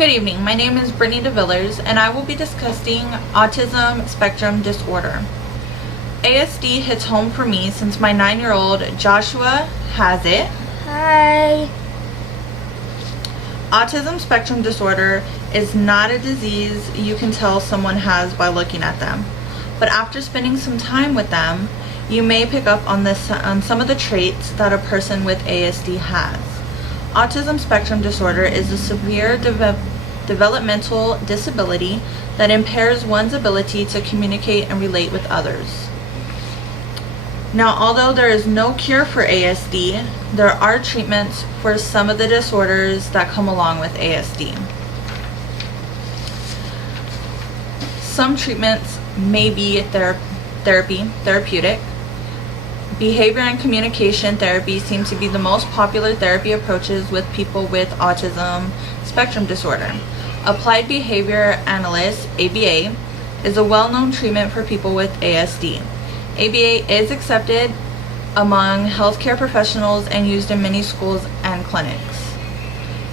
Good evening, my name is Brittany DeVillers and I will be discussing autism spectrum disorder. ASD hits home for me since my 9-year-old Joshua has it. Hi. Autism spectrum disorder is not a disease you can tell someone has by looking at them, but after spending some time with them, you may pick up on some of the traits that a person with ASD has. Autism spectrum disorder is a severe developmental disability that impairs one's ability to communicate and relate with others. Now, although there is no cure for ASD, there are treatments for some of the disorders that come along with ASD. Some treatments may be therapeutic. Behavior and communication therapy seem to be the most popular therapy approaches with people with autism spectrum disorder. Applied behavior analysis, ABA, is a well-known treatment for people with ASD. ABA is accepted among healthcare professionals and used in many schools and clinics.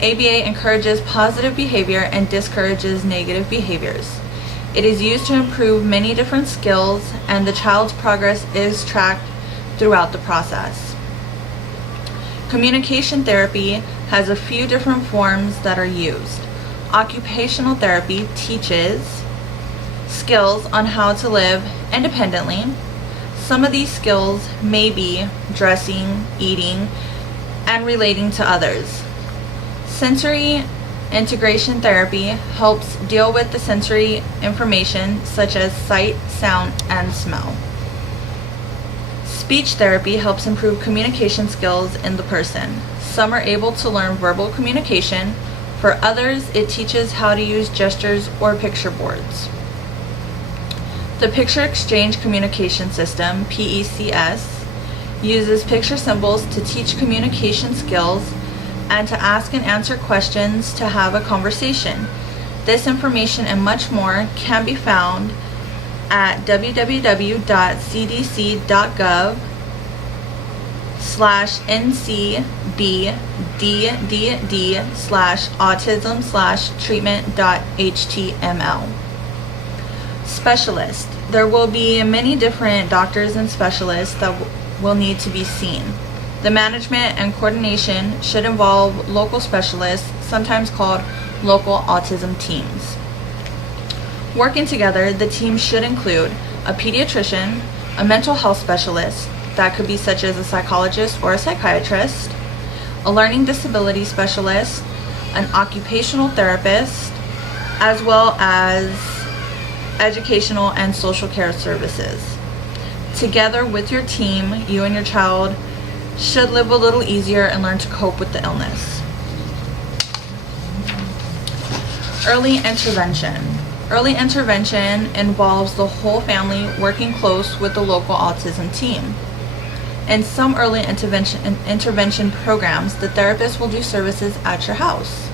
ABA encourages positive behavior and discourages negative behaviors. It is used to improve many different skills, and the child's progress is tracked throughout the process. Communication therapy has a few different forms that are used. Occupational therapy teaches skills on how to live independently. Some of these skills may be dressing, eating, and relating to others. Sensory integration therapy helps deal with the sensory information such as sight, sound, and smell. Speech therapy helps improve communication skills in the person. Some are able to learn verbal communication. For others, it teaches how to use gestures or picture boards. The Picture Exchange Communication System, PECS, uses picture symbols to teach communication skills and to ask and answer questions to have a conversation. This information and much more can be found at www.cdc.gov/ncbdd/autism/treatment.html. Specialist. There will be many different doctors and specialists that will need to be seen. The management and coordination should involve local specialists, sometimes called local autism teams. Working together, the team should include a pediatrician, a mental health specialist, that could be such as a psychologist or a psychiatrist, a learning disability specialist, an occupational therapist, as well as educational and social care services. Together with your team, you and your child should live a little easier and learn to cope with the illness. Early intervention. Early intervention involves the whole family working close with the local autism team. In some early intervention programs, the therapist will do services at your house.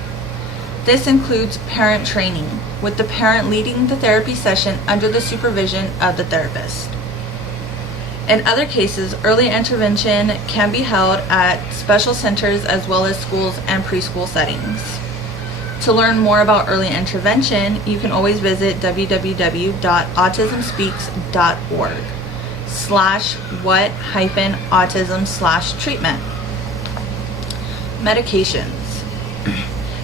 This includes parent training, with the parent leading the therapy session under the supervision of the therapist. In other cases, early intervention can be held at special centers as well as schools and preschool settings. To learn more about early intervention, you can always visit www.autismspeaks.org/what-autism/treatment. Medications.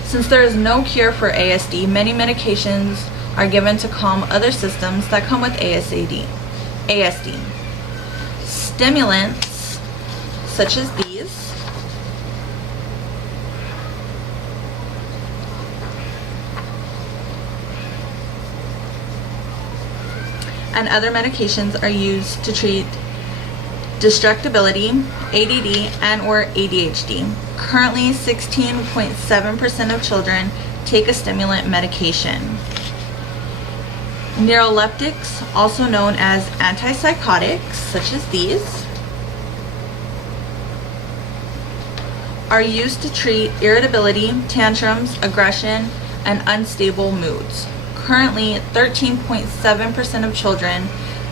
Since there is no cure for ASD, many medications are given to calm other symptoms that come with ASD. Stimulants, such as these, and other medications are used to treat distractibility, ADD, and or ADHD. Currently, 16.7% of children take a stimulant medication. Neuroleptics, also known as antipsychotics, such as these, are used to treat irritability, tantrums, aggression, and unstable moods. Currently, 13.7% of children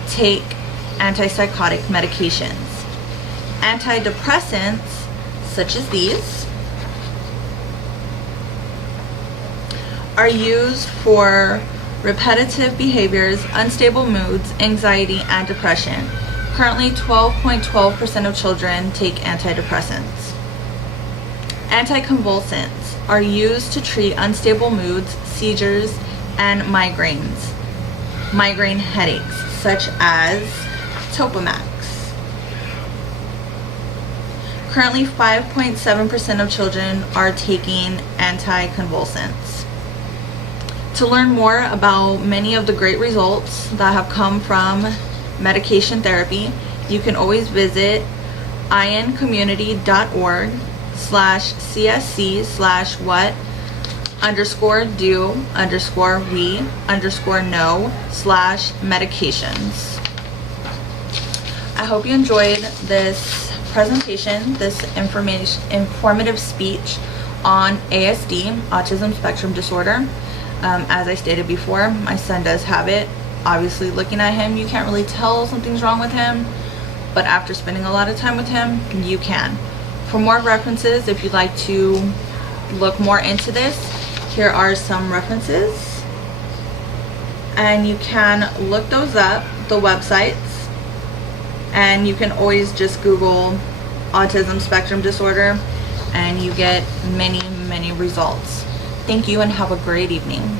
take antipsychotic medications. Antidepressants, such as these, are used for repetitive behaviors, unstable moods, anxiety, and depression. Currently, 12.12% of children take antidepressants. Anticonvulsants are used to treat unstable moods, seizures, and migraine headaches, such as Topamax. Currently, 5.7% of children are taking anticonvulsants. To learn more about many of the great results that have come from medication therapy, you can always visit ioncommunity.org/csc/what_do_we_know/medications. I hope you enjoyed this presentation, this informative speech on ASD, autism spectrum disorder. As I stated before, my son does have it. Obviously, looking at him, you can't really tell something's wrong with him, but after spending a lot of time with him, you can. For more references, if you'd like to look more into this, here are some references, and you can look those up, the websites, and you can always just Google autism spectrum disorder, and you get many results. Thank you and have a great evening.